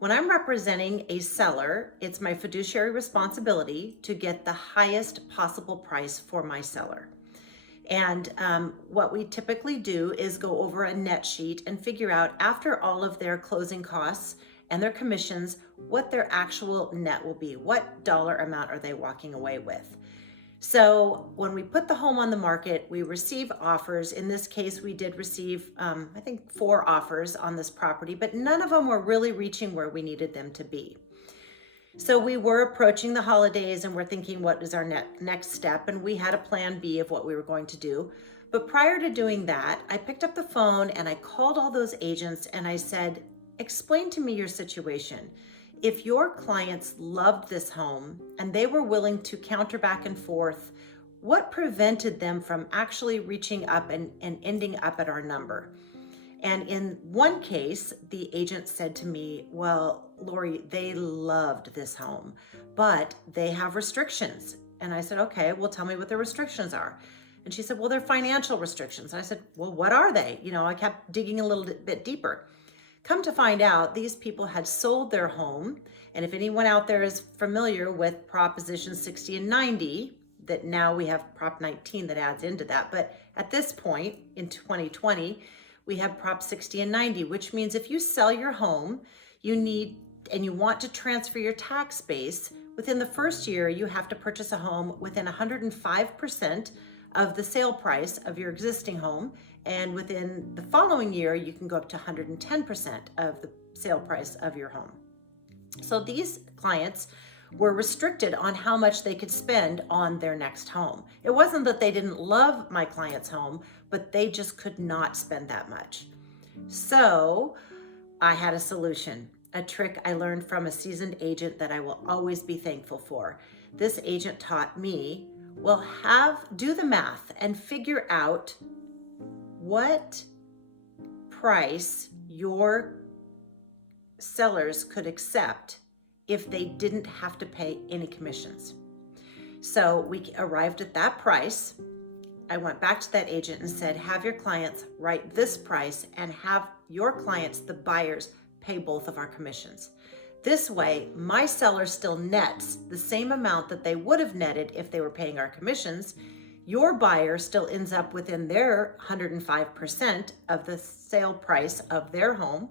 When I'm representing a seller, it's my fiduciary responsibility to get the highest possible price for my seller. And what we typically do is go over a net sheet and figure out, after all of their closing costs and their commissions, what their actual net will be. What dollar amount are they walking away with? So when we put the home on the market, we receive offers. In this case, we did receive, I think, 4 offers on this property, but none of them were really reaching where we needed them to be. So we were approaching the holidays and we're thinking, what is our next step? And we had a plan B of what we were going to do. But prior to doing that, I picked up the phone and I called all those agents and I said, explain to me your situation. If your clients loved this home and they were willing to counter back and forth, what prevented them from actually reaching up and ending up at our number? And in one case, the agent said to me, well, Lori, they loved this home, but they have restrictions. And I said, okay, well, tell me what the restrictions are. And she said, well, they're financial restrictions. And I said, well, what are they? I kept digging a little bit deeper. Come to find out, these people had sold their home. And if anyone out there is familiar with Proposition 60 and 90, that now we have Prop 19 that adds into that. But at this point in 2020, we have Prop 60 and 90, which means if you sell your home, you want to transfer your tax base, within the first year, you have to purchase a home within 105% of the sale price of your existing home. And within the following year, you can go up to 110% of the sale price of your home. So these clients were restricted on how much they could spend on their next home. It wasn't that they didn't love my client's home, but they just could not spend that much. So I had a solution, a trick I learned from a seasoned agent that I will always be thankful for. This agent taught me, well, do the math and figure out what price your sellers could accept if they didn't have to pay any commissions. So we arrived at that price. I went back to that agent and said, have your clients write this price and have your clients, the buyers, pay both of our commissions. This way, my seller still nets the same amount that they would have netted if they were paying our commissions. Your buyer still ends up within their 105% of the sale price of their home,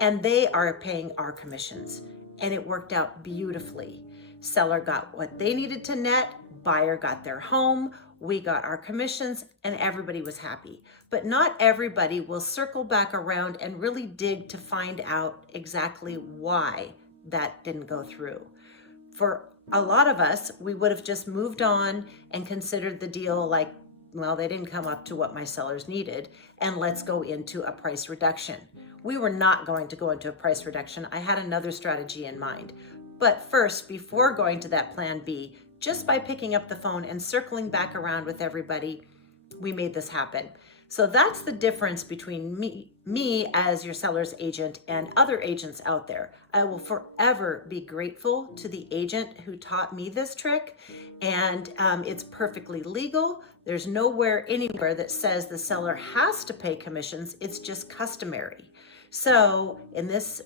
and they are paying our commissions. And it worked out beautifully. Seller got what they needed to net, buyer got their home, we got our commissions, and everybody was happy. But not everybody will circle back around and really dig to find out exactly why that didn't go through. For a lot of us, we would have just moved on and considered the deal like, well, they didn't come up to what my sellers needed, and let's go into a price reduction. We were not going to go into a price reduction. I had another strategy in mind. But first, before going to that plan B, just by picking up the phone and circling back around with everybody, we made this happen. So that's the difference between me as your seller's agent and other agents out there. I will forever be grateful to the agent who taught me this trick, and it's perfectly legal. There's nowhere anywhere that says the seller has to pay commissions. It's just customary. So in this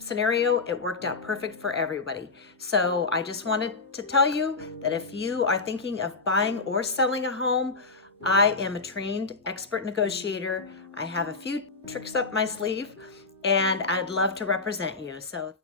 scenario, it worked out perfect for everybody. So I just wanted to tell you that if you are thinking of buying or selling a home, I am a trained expert negotiator. I have a few tricks up my sleeve, and I'd love to represent you. So